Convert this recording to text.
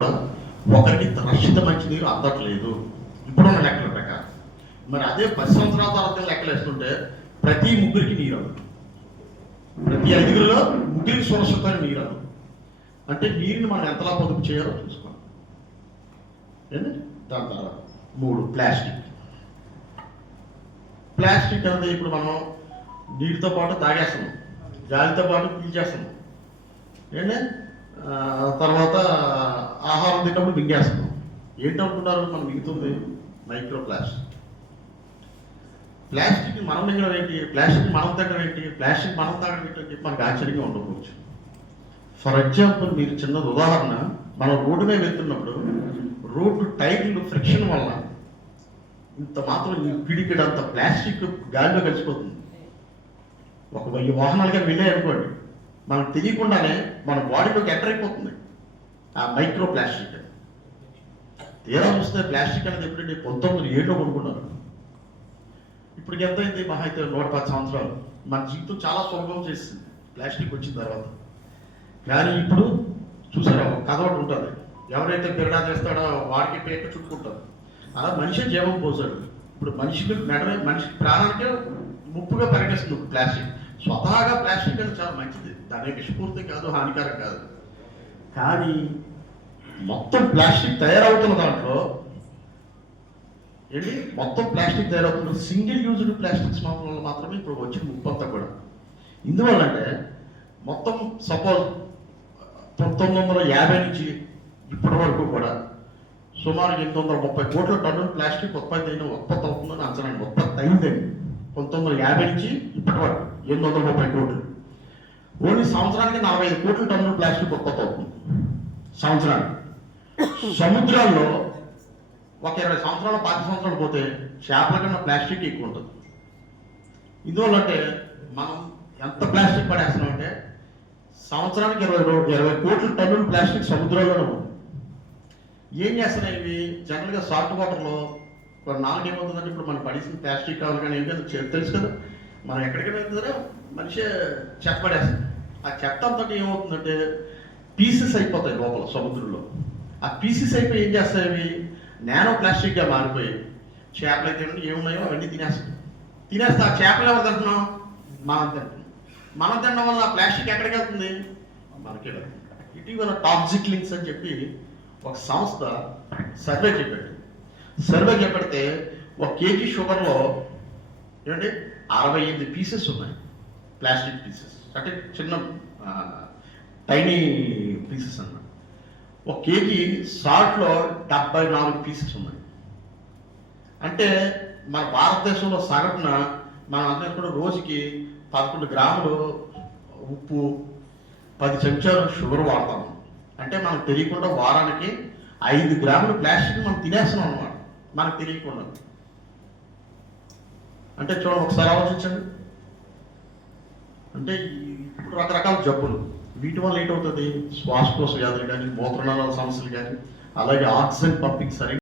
ఒకరికి రక్షిత మంచినీరు అందట్లేదు ఇప్పుడున్న లెక్కల ప్రకారం. మరి అదే 10 సంవత్సరాల తర్వాత లెక్కలు వేస్తుంటే ప్రతి ముగ్గురికి నీరు అందదు, ప్రతి 5గురిలో ముగ్గురికి సురక్షితమైన నీరు అందదు. అంటే నీరుని మనం ఎంతలా పొదుపు చేయాలో చూసుకోవాలి. దాని తర్వాత 3 ప్లాస్టిక్ అనేది ఇప్పుడు మనం నీటితో పాటు తాగేస్తున్నాం, గాలితో పాటు పీల్చేస్తున్నాం, ఏంటంటే తర్వాత ఆహారం తిన్నప్పుడు మింగేస్తున్నాం. ఏంటనుకుంటారు మనం మిగుతుంది? Micro plastic. ప్లాస్టిక్ మనం మింగడం ఏంటి, ప్లాస్టిక్ మనం తినడం ఏంటి, ప్లాస్టిక్ మనం తాగడం ఏంటి అని చెప్పి మనకు ఆశ్చర్యంగా ఉండకపోవచ్చు. ఫర్ ఎగ్జాంపుల్ మీరు చిన్నది ఉదాహరణ, మనం రోడ్డు మీద వెళ్తున్నప్పుడు రోడ్డు టైర్లు ఫ్రిక్షన్ వల్ల ఇంత మాత్రం పిడికిడంత ప్లాస్టిక్ గాలిలో కలిసిపోతుంది. ఒక 1000 వాహనాలుగా వెళ్ళాయి అనుకోండి, మనకు తెలియకుండానే మన బాడీలోకి ఎంటర్ అయిపోతుంది ఆ మైక్రో ప్లాస్టిక్. తీరా చూస్తే ప్లాస్టిక్ అనేది ఎప్పుడంటే 1907లో కొనుక్కున్నారు. ఇప్పటికి ఎంత అయింది? మహా అయితే 110 సంవత్సరాలు. మన జీవితం చాలా సులభం చేసింది ప్లాస్టిక్ వచ్చిన తర్వాత. కానీ ఇప్పుడు చూసారా, ఒక కథ ఒకటి ఉంటుంది, ఎవరైతే బిరడా చేస్తాడో వాడికి పేట చుట్టుకుంటారు. అలా మనిషి జీవం పోసాడు. ఇప్పుడు మనిషికి ప్రాణానికే ముప్పుగా పరిగణిస్తుంది ప్లాస్టిక్. స్వతహాగా ప్లాస్టిక్ అనేది చాలా మంచిది, దాని విషపూర్తి కాదు, హానికరం కాదు. కానీ మొత్తం ప్లాస్టిక్ తయారవుతున్న దాంట్లో ఏంటి, మొత్తం ప్లాస్టిక్ తయారవుతున్న సింగిల్ యూజ్డ్ ప్లాస్టిక్స్ మాత్రమే ఇప్పుడు వచ్చిన ముప్పంతా కూడా. ఎందువల్లంటే మొత్తం సపోజ్ 1950 నుంచి ఇప్పటి వరకు కూడా సుమారు 830 కోట్ల టన్నుల ప్లాస్టిక్ ఉత్పత్తి అవుతుందని అంచనా. ఉత్పత్తి అయిందండి 1950 నుంచి ఇప్పటి వరకు 830 కోట్లు. ఓన్లీ సంవత్సరానికి 45 కోట్ల టన్నుల ప్లాస్టిక్ ఉత్పత్తి అవుతుంది సంవత్సరానికి. సముద్రాల్లో ఒక 20 సంవత్సరాలు 10 సంవత్సరాలు పోతే చేపల కన్నా ప్లాస్టిక్ ఎక్కువ ఉంటుంది. ఇందువల్లంటే మనం ఎంత ప్లాస్టిక్ పడేస్తున్నాం అంటే సంవత్సరానికి 20 కోట్ల టన్నుల ప్లాస్టిక్ సముద్రాల్లోనే ఉంది. ఏం చేస్తున్నాయి ఇవి? జనరల్గా సాల్ట్ వాటర్లో నాలుగు ఏమవుతుందంటే, ఇప్పుడు మనం పడేసిన ప్లాస్టిక్ కావాలి కానీ ఏంటంటే తెలుసు కదా, మనం ఎక్కడికైనా వెళ్తుందో మనిషి చెత్త పడేస్తుంది. ఆ చెత్త అంతా ఏమవుతుందంటే పీసెస్ అయిపోతాయి లోపల సముద్రంలో. ఆ పీసెస్ అయిపోయి ఏం చేస్తాయి? అవి నానో ప్లాస్టిక్గా మారిపోయి చేపలు అయితే ఏమున్నాయో అవన్నీ తినేస్తే ఆ చేపలు ఎవరు తింటున్నాం? మనం తింటున్నాం. మనం తినడం వల్ల ప్లాస్టిక్ ఎక్కడికి వెళ్తుంది? మనకే వెళ్తుంది. ఇటీవల టాక్సిక్ లింక్స్ అని చెప్పి ఒక సంస్థ సర్వే చేపడితే 1 కేజీ షుగర్లో ఏంటంటే 68 పీసెస్ ఉన్నాయి, ప్లాస్టిక్ పీసెస్. అంటే చిన్న టైనీ పీసెస్ అన్నమాట. 1 కేజీ సాల్ట్లో 74 పీసెస్ ఉన్నాయి. అంటే మన భారతదేశంలో సగటున మనం అందరం కూడా రోజుకి 11 గ్రాములు ఉప్పు, 10 చెంచాలు షుగర్ వాడతాము. అంటే మనకు తెలియకుండా వారానికి 5 గ్రాముల ప్లాస్టిక్ మనం తినేస్తున్నాం అన్నమాట, మనకు తెలియకుండా. అంటే చూడండి, ఒకసారి ఆలోచించండి. అంటే ఇప్పుడు రకరకాల జబ్బులు, వీటి వల్ల ఏంటవుతుంది? శ్వాసకోశ వ్యాధులు కానీ, మూత్రనాళాల సమస్యలు కానీ, అలాగే ఆక్సిజన్ పంపింగ్ సరిగ్గా